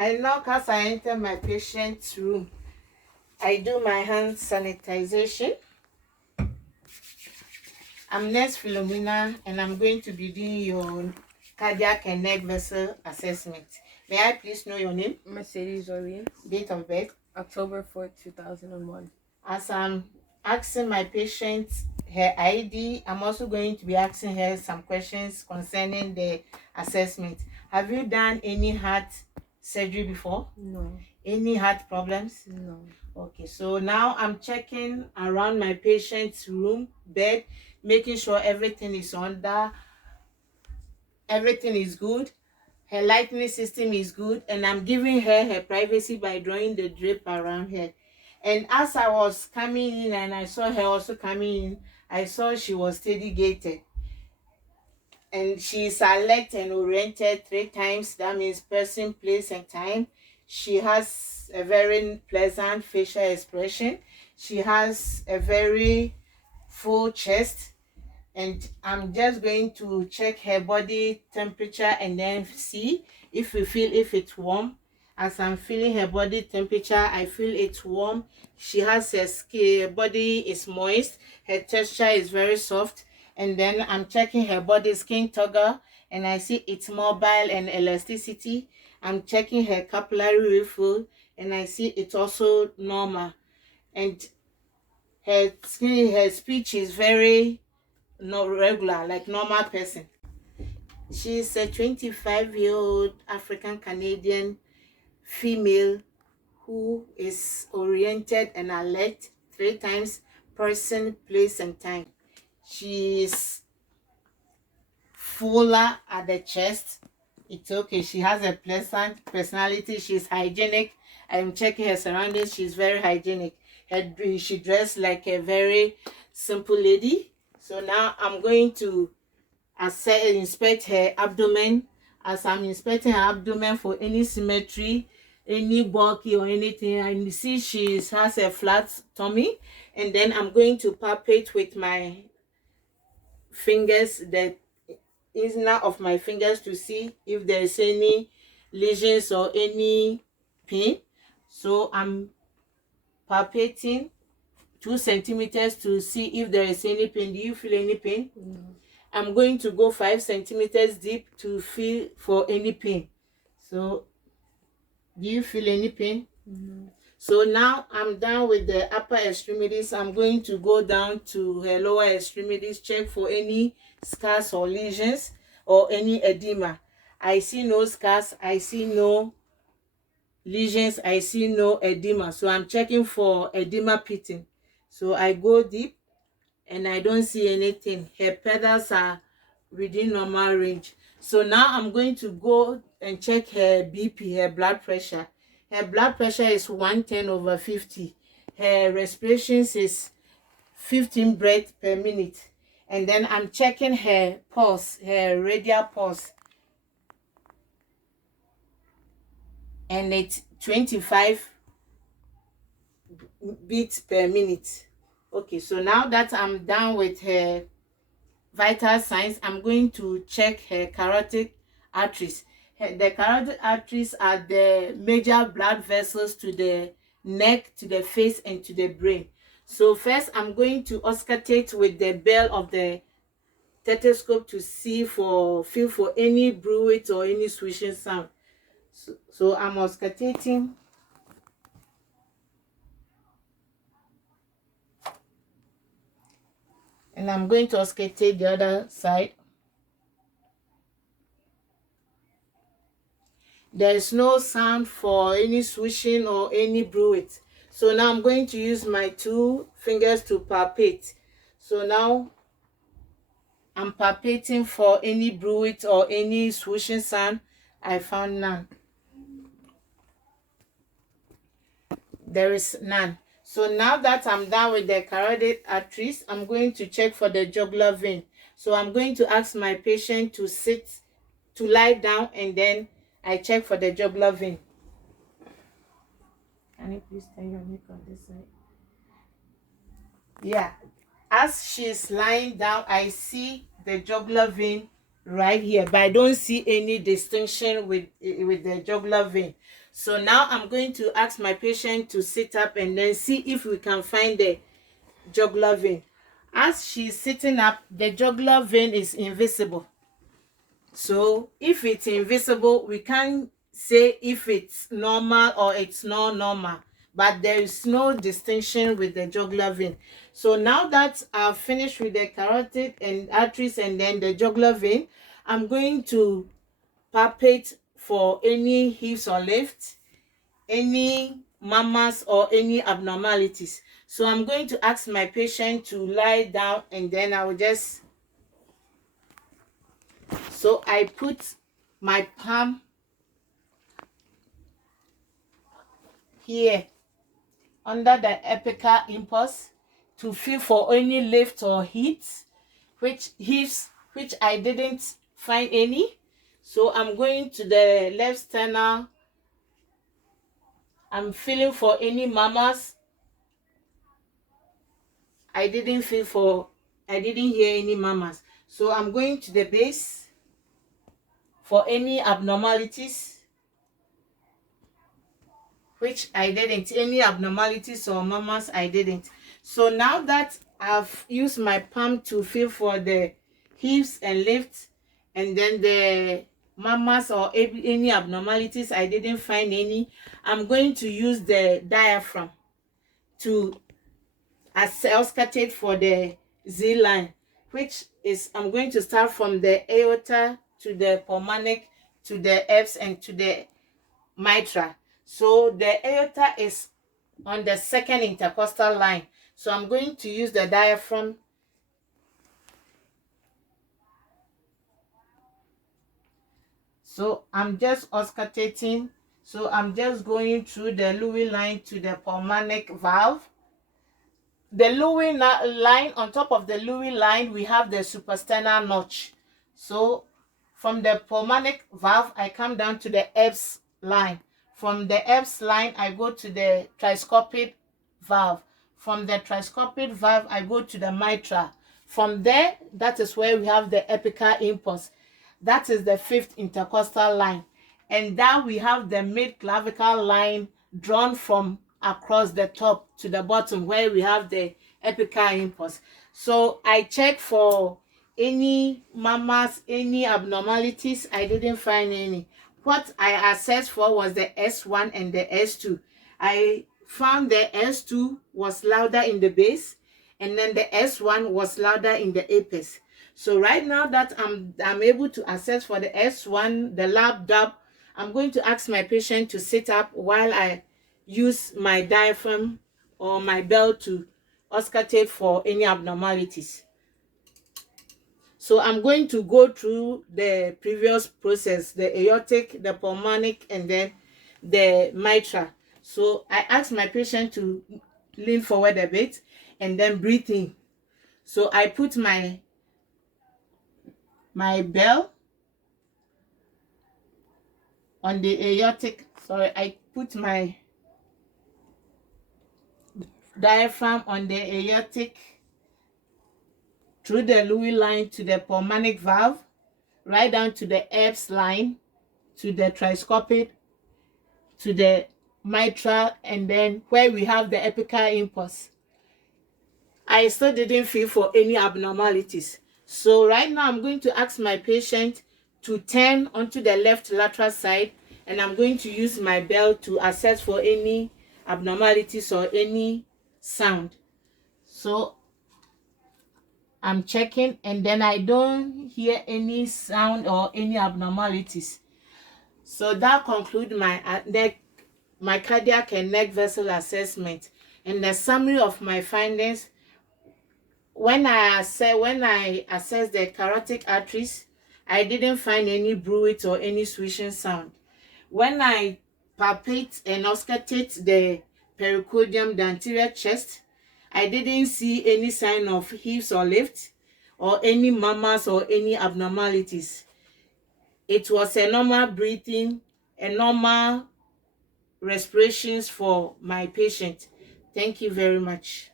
I knock as I enter my patient's room. I do my hand sanitization. I'm Nurse Philomena, and I'm going to be doing your cardiac and neck vessel assessment. May I please know your name? Mercedes Orleans. Date of birth? October 4th, 2001. As I'm asking my patient her ID, I'm also going to be asking her some questions concerning the assessment. Have you done any heart surgery before? No. Any heart problems? No. Okay, so now I'm checking around my patient's room, bed, making sure everything is everything is good. Her lighting system is good, and I'm giving her privacy by drawing the drape around her. And as I was coming in and I saw her also coming in, I saw she was steady gated. And she's alert and oriented 3 times. That means person, place, and time. She has a very pleasant facial expression. She has a very full chest. And I'm just going to check her body temperature and then see if we feel if it's warm. As I'm feeling her body temperature, I feel it's warm. She has her skin, her body is moist. Her texture is very soft. And then I'm checking her body skin toggle, and I see it's mobile and elasticity. I'm checking her capillary refill, and I see it's also normal. And her skin, her speech is very not regular, like normal person. She's a 25-year-old African Canadian female who is oriented and alert 3 times, person, place, and time. She is fuller at the chest. It's okay. She has a pleasant personality. She's hygienic. I'm checking her surroundings. She's very hygienic. She dressed like a very simple lady. So now I'm going to inspect her abdomen. As I'm inspecting her abdomen for any symmetry, any bulky or anything, I see she has a flat tummy. And then I'm going to palpate with my fingers, the inner of my fingers, to see if there's any lesions or any pain. So I'm palpating 2 centimeters to see if there is any pain. Do you feel any pain? No. I'm going to go 5 centimeters deep to feel for any pain. So, do you feel any pain? No. So now I'm done with the upper extremities. I'm going to go down to her lower extremities, check for any scars or lesions or any edema. I see no scars, I see no lesions, I see no edema. So I'm checking for edema pitting. So I go deep and I don't see anything. Her pedals are within normal range. So now I'm going to go and check her BP, her blood pressure. Her blood pressure is 110/50. Her respirations is 15 breaths per minute. And then I'm checking her pulse, her radial pulse. And it's 25 beats per minute. Okay, so now that I'm done with her vital signs, I'm going to check her carotid arteries. The carotid arteries are the major blood vessels to the neck, to the face, and to the brain. So first, I'm going to auscultate with the bell of the stethoscope to feel for any bruit or any swishing sound. So I'm auscultating. And I'm going to auscultate the other side. There is no sound for any swishing or any bruit. So now I'm going to use my 2 fingers to palpate. So now I'm palpating for any bruit or any swishing sound. I found none. There is none. So now that I'm done with the carotid arteries, I'm going to check for the jugular vein. So I'm going to ask my patient to lie down, and then I check for the jugular vein. Can you please turn your neck on this side? Yeah. As she's lying down, I see the jugular vein right here, but I don't see any distinction with the jugular vein. So now I'm going to ask my patient to sit up and then see if we can find the jugular vein. As she's sitting up, the jugular vein is invisible. So if it's invisible, we can't say if it's normal or it's not normal, but there is no distinction with the jugular vein. So now that I've finished with the carotid and arteries and then the jugular vein, I'm going to palpate for any hips or lifts, any mamas or any abnormalities. So I'm going to ask my patient to lie down and then I will just, so I put my palm here under the apical impulse to feel for any lift or heat, which I didn't find any. So I'm going to the left sternal. I'm feeling for any mamas. I didn't hear any mamas. So I'm going to the base for any abnormalities, which I didn't. Any abnormalities or mamas, I didn't. So now that I've used my palm to feel for the hips and lifts, and then the mamas or any abnormalities, I didn't find any. I'm going to use the diaphragm to auscultate for the Z line, which is, I'm going to start from the aorta to the pulmonic to the eps and to the mitral. So the aorta is on the second intercostal line. So I'm going to use the diaphragm so I'm just auscultating. So I'm just going through the Lewy line to the pulmonic valve. The Lewy line, on top of the Lewy line, we have the suprasternal notch. So from the pulmonic valve, I come down to the eps line. From the eps line, I go to the tricuspid valve. From the tricuspid valve, I go to the mitral. From there, that is where we have the apical impulse. That is the fifth intercostal line. And now we have the mid-clavicle line drawn from across the top to the bottom where we have the apical impulse. So I check for any mamas, any abnormalities. I didn't find any. What I assessed for was the S1 and the S2. I found the S2 was louder in the base, and then the S1 was louder in the apex. So right now that I'm able to assess for the S1, the lab dub, I'm going to ask my patient to sit up while I use my diaphragm or my belt to auscultate for any abnormalities. So I'm going to go through the previous process, the aortic, the pulmonic, and then the mitral. So I ask my patient to lean forward a bit and then breathe in. So I put my bell on the aortic. Sorry, I put my diaphragm on the aortic through the Lewy line to the pulmonic valve, right down to the eps line, to the tricuspid, to the mitral, and then where we have the apical impulse. I still didn't feel for any abnormalities. So right now I'm going to ask my patient to turn onto the left lateral side, and I'm going to use my bell to assess for any abnormalities or any sound. So I'm checking, and then I don't hear any sound or any abnormalities. So that concludes my cardiac and neck vessel assessment. And the summary of my findings: when I assess the carotid arteries, I didn't find any bruit or any swishing sound. When I palpate and auscultate the pericardium, the anterior chest, I didn't see any sign of hips or lift or any mamas or any abnormalities. It was a normal breathing, a normal respirations for my patient. Thank you very much.